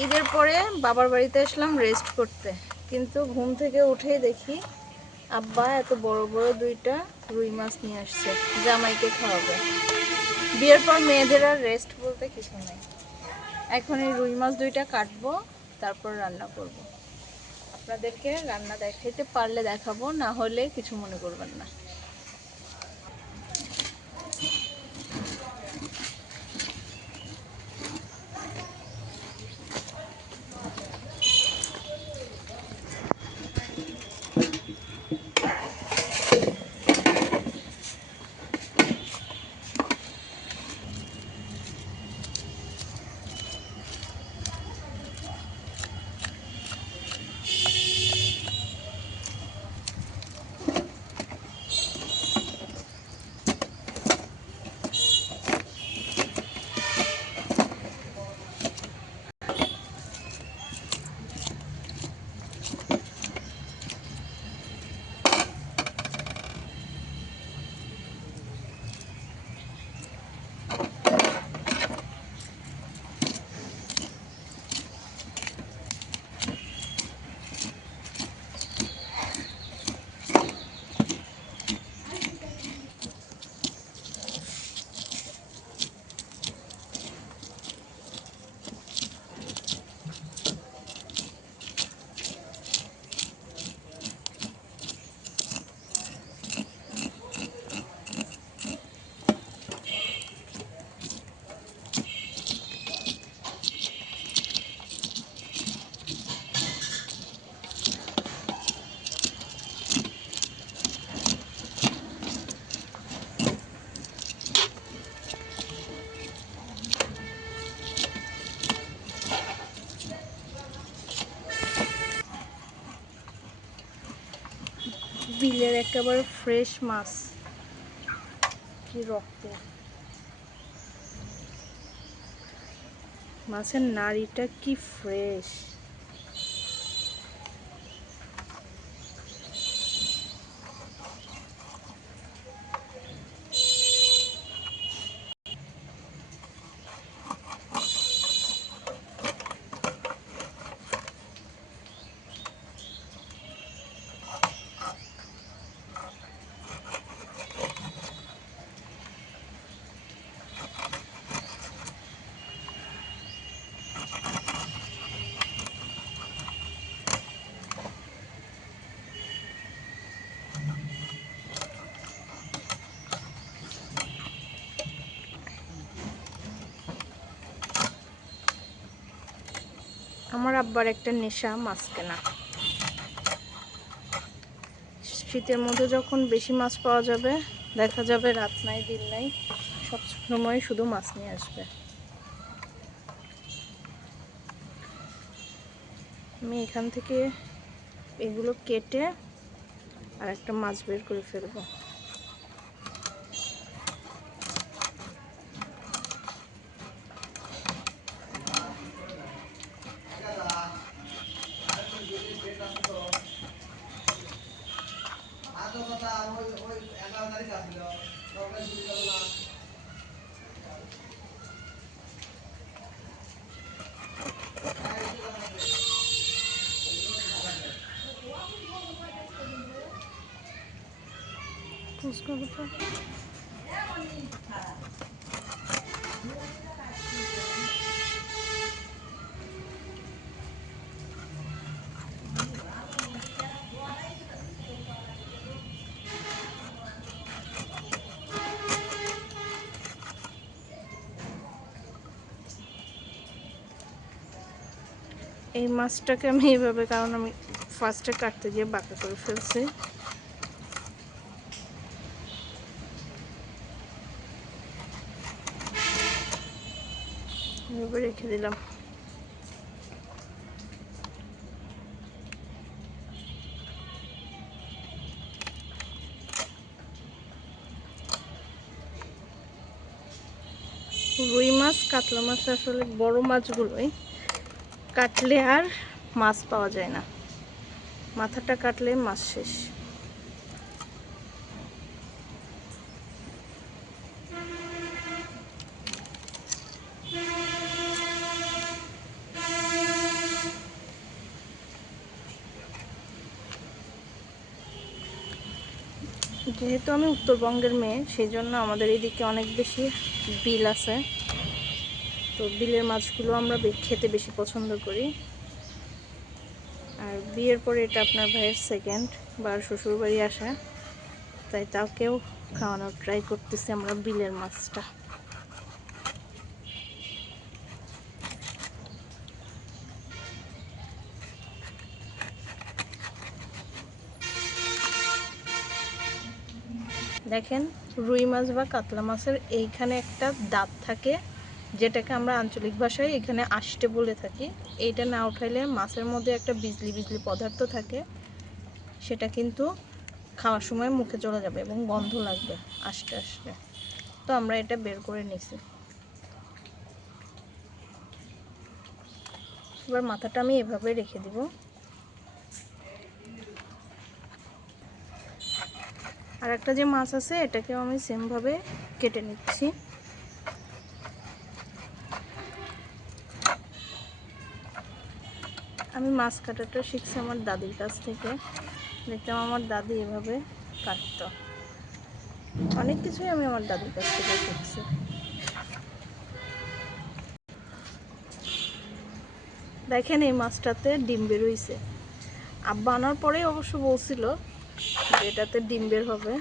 ঈদের পরে বাবার বাড়িতে আসলাম রেস্ট করতে, কিন্তু ঘুম থেকে উঠেই দেখি আব্বা এত বড় বড় দুইটা রুই মাছ নিয়ে আসছে, জামাইকে খাওয়াবে। বিয়ের পর মেয়েদের আর রেস্ট বলতে কিছু নেই। এখন এই রুই মাছ দুইটা কাটবো, তারপর রান্না করব। আপনাদেরকে রান্না দেখাইতে পারলে দেখাবো, না হলে কিছু মনে করবেন না। বিলের একেবারে ফ্রেশ মাছ, কি রক্তের। মাছের নাড়িটা কি ফ্রেশ। আমার আব্বার একটা নেশা মাছ কেনা। শীতের মধ্যে যখন বেশি মাছ পাওয়া যাবে, দেখা যাবে রাত নাই দিন নাই, সব সময় শুধু মাছ নিয়ে আসবে। আমি এখান থেকে এগুলো কেটে আর একটা মাছ বের করে ফেলবো। এই মাছটাকে আমি এইভাবে, কারণ আমি ফার্স্টে কাটতে গিয়ে বাঁকা করে ফেলছি, এভাবে রেখে দিলাম। রুই মাছ, কাতলা মাছ আসলে বড় মাছগুলোই কাটলে আর মাছ পাওয়া যায় না, মাথাটা কাটলে মাছ শেষ। যেহেতু আমি উত্তরবঙ্গের মেয়ে, সেই জন্য আমাদের এদিকে অনেক বেশি বিল আছে, তো বিলের মাছগুলো আমরা খেতে বেশি পছন্দ করি। আর বিয়ের পরে এটা আপনার ভাইয়ের সেকেন্ড বার শ্বশুরবাড়ি আসা, তাই তাকেও খাওয়ানোর ট্রাই করতেছি আমরা বিলের মাছটা। দেখেন, রুই মাছ বা কাতলা মাছের এইখানে একটা দাঁত থাকে, যেটাকে আমরা আঞ্চলিক ভাষায় এখানে আষ্টে বলে থাকি। এইটা না উঠাইলে মাছের মধ্যে একটা বিজলি বিজলি পদার্থ থাকে, সেটা কিন্তু খাওয়ার সময় মুখে চলে যাবে এবং গন্ধ লাগবে আস্তে আস্তে। তো আমরা এটা বের করে নিছি। এবার মাথাটা আমি এভাবে রেখে দিব। আর একটা যে মাছ আছে, এটাকেও আমি সেমভাবে কেটে নিচ্ছি। আমি মাছ কাটাটা শিখছি আমার দাদির কাছ থেকে। দেখতাম আমার দাদি এভাবে কাটতো। অনেক কিছুই আমি আমার দাদির কাছ থেকে শিখছি। দেখেন, এই মাছটাতে ডিম বের হইছে। আব্বা আনার পরেই অবশ্য বলছিল যে এটাতে ডিম বের হবে।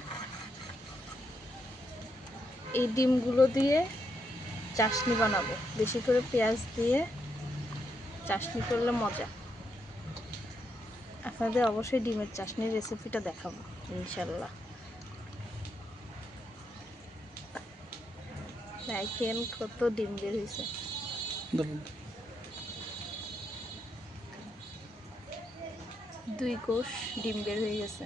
এই ডিমগুলো দিয়ে চাশনি বানাবো, বেশি করে পেঁয়াজ দিয়ে চাশনি করলে মজা। আপনাদের অবশ্যই ডিমের চাশনির রেসিপিটা দেখাবো ইনশাল্লাহ। দেখেন কত ডিম বের হয়েছে। 2 কোষ ডিম বের হয়ে গেছে।